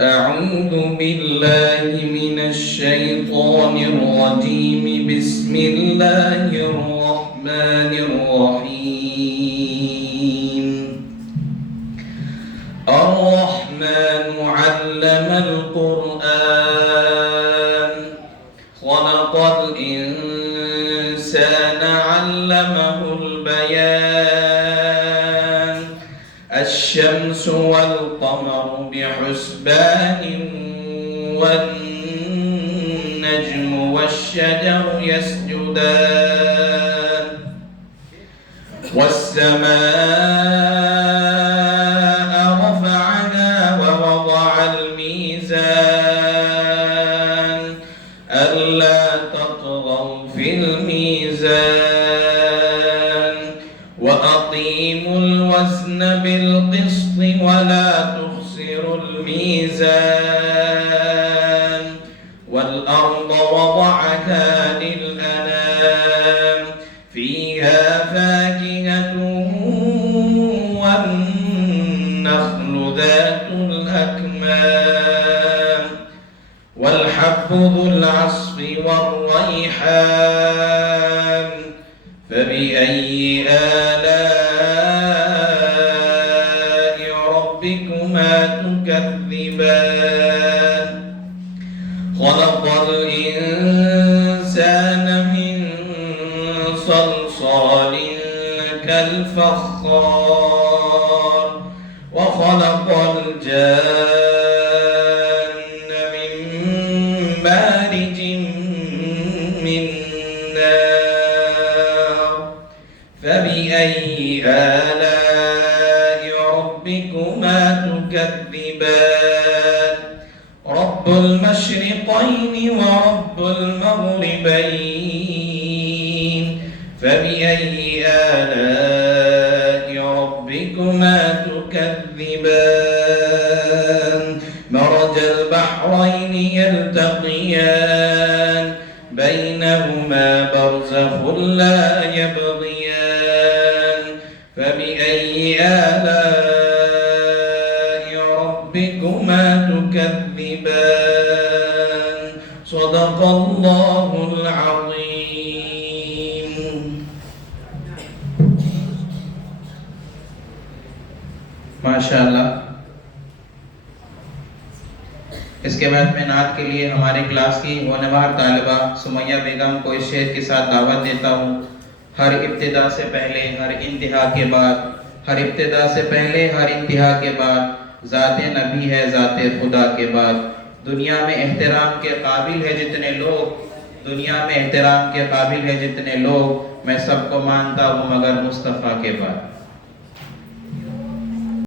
أعوذ بالله من الشيطان الرجيم. بسم الله الرحمن الرحيم. الرحمن علم القرآن، خلق الإنسان علمه البيان. الشمس والقمر بحسبان، والنجم والشجر يسجدان، والسماء رفعها ووضع الميزان ألا تطغوا في الميزان وأقيموا الوزن بالقسط ولا تخسروا الميزان. والأرض وضعها للأنام، فيها فاكهة والنخل ذات الأكمام والحب ذو العصف والريحان. فبأي آلاء ربكما تكذبان؟ خلق الإنسان من صلصال كالفخار، وخلق الجان من مارج من نار. فبأي آلاء ربكما تكذبان؟ رب المشرقين ورب المغربين. فبأي آلاء ربكما تكذبان؟ مرج البحرين يلتقيان، بينهما برزخ لا يبغيان. فبأي آلاء ربكما تكذبان؟ صدق الله العظيم. माशाअल्लाह। इसके बाद में नात के लिए हमारे क्लास की होनहार तालिबा सुमैया बेगम को इस शेर के साथ दावत देता हूँ। हर इब्तिदा से पहले हर इंतहा के बाद, हर इब्तिदा से पहले हर इंतहा के बाद ज़ाते नबी है ज़ाते खुदा के बाद। दुनिया में एहतराम के काबिल है जितने लोग, दुनिया में एहतराम के काबिल है जितने लोग, मैं सबको मानता हूँ मगर मुस्तफ़ा के बाद।